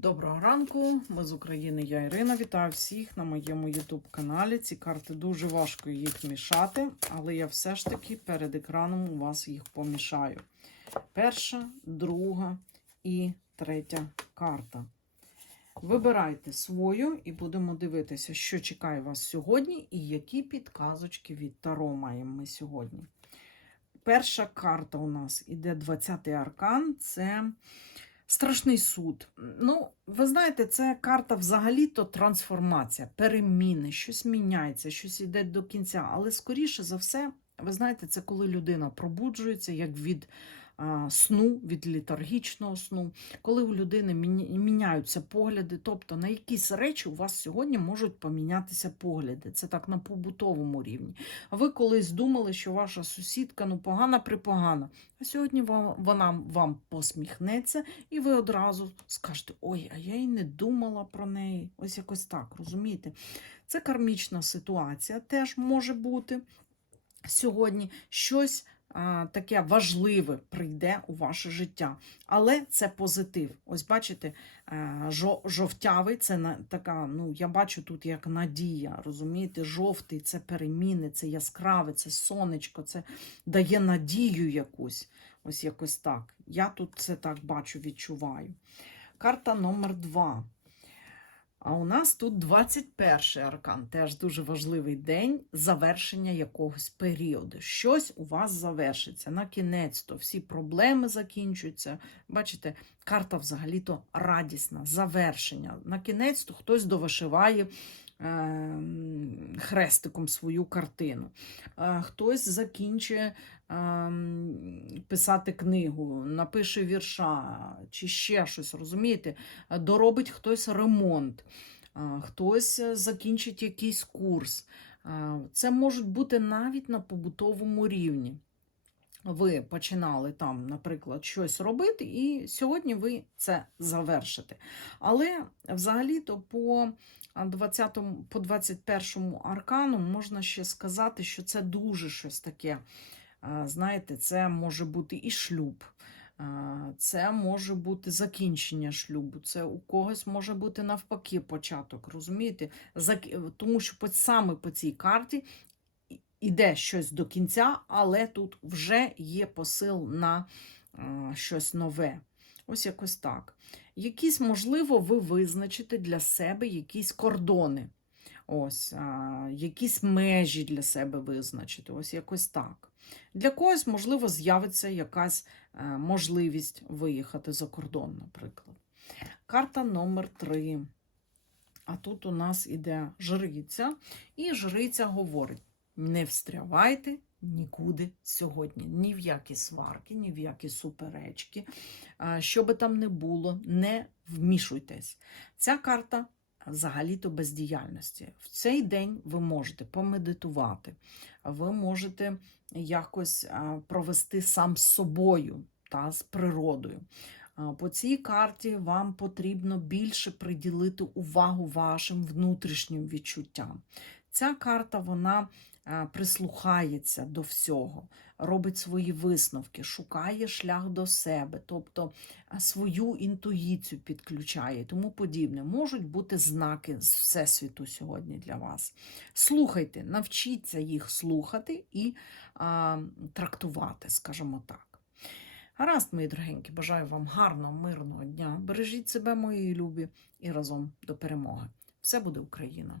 Доброго ранку, ми з України, я Ірина. Вітаю всіх на моєму YouTube каналі. Ці карти дуже важко їх мішати, але я все ж таки перед екраном у вас їх помішаю. Перша, друга і третя карта. Вибирайте свою і будемо дивитися, що чекає вас сьогодні і які підказочки від Таро маємо ми сьогодні. Перша карта у нас іде 20-й аркан. Це Страшний суд. Ну, ви знаєте, це карта взагалі-то трансформація, переміни, щось міняється, щось йде до кінця. Але скоріше за все, ви знаєте, це коли людина пробуджується як від сну, від літаргічного сну, коли у людини міняються погляди. Тобто на якісь речі у вас сьогодні можуть помінятися погляди. Це так на побутовому рівні. А ви колись думали, що ваша сусідка ну погана припогана. А сьогодні вам, вона вам посміхнеться, і ви одразу скажете: Ой, а я й не думала про неї. Ось якось так, розумієте? Це кармічна ситуація теж може бути. Сьогодні щось таке важливе прийде у ваше життя. Але це позитив. Ось бачите, е, жовтявий це така, ну я бачу тут як надія. Розумієте, жовтий це переміни, це яскраве, це сонечко, це дає надію якусь. Ось якось так. Я тут це так бачу, відчуваю. Карта номер два. А у нас тут 21 аркан, теж дуже важливий день завершення якогось періоду. Щось у вас завершиться. На кінець то всі проблеми закінчуються. Бачите, карта взагалі-то радісна, завершення. На кінець то хтось довишиває е, хрестиком свою картину. Е, хтось закінчує ем, писати книгу, напише вірша чи ще щось, розумієте? Е, Доробить хтось ремонт, е, хтось закінчить якийсь курс. Е, Це може бути навіть на побутовому рівні. Ви починали там, наприклад, щось робити, і сьогодні ви це завершите. Але взагалі-то по 20, по 21 аркану можна ще сказати, що це дуже щось таке. Знаєте, це може бути і шлюб, це може бути закінчення шлюбу, це у когось може бути навпаки початок. Розумієте? Тому що саме по цій карті іде щось до кінця, але тут вже є посил на щось нове. Ось якось так. Якісь, можливо, ви визначите для себе якісь кордони. Ось, якісь межі для себе визначити. Ось якось так. Для когось, можливо, з'явиться якась е, можливість виїхати за кордон, наприклад. Карта номер 3. А тут у нас іде жриця, і жриця говорить: не встрявайте нікуди сьогодні, ні в які сварки, ні в які суперечки. Що би там не було, не вмішуйтесь. Ця карта взагалі-то бездіяльності. В цей день ви можете помедитувати, ви можете якось провести сам з собою та з природою. По цій карті вам потрібно більше приділити увагу вашим внутрішнім відчуттям. Ця карта вона прислухається до всього, робить свої висновки, шукає шлях до себе, тобто свою інтуїцію підключає і тому подібне. Можуть бути знаки з Всесвіту сьогодні для вас. Слухайте, навчіться їх слухати і а, трактувати, скажімо так. Гаразд, мої дорогенькі, бажаю вам гарного, мирного дня. Бережіть себе, мої любі, і разом до перемоги. Все буде Україна!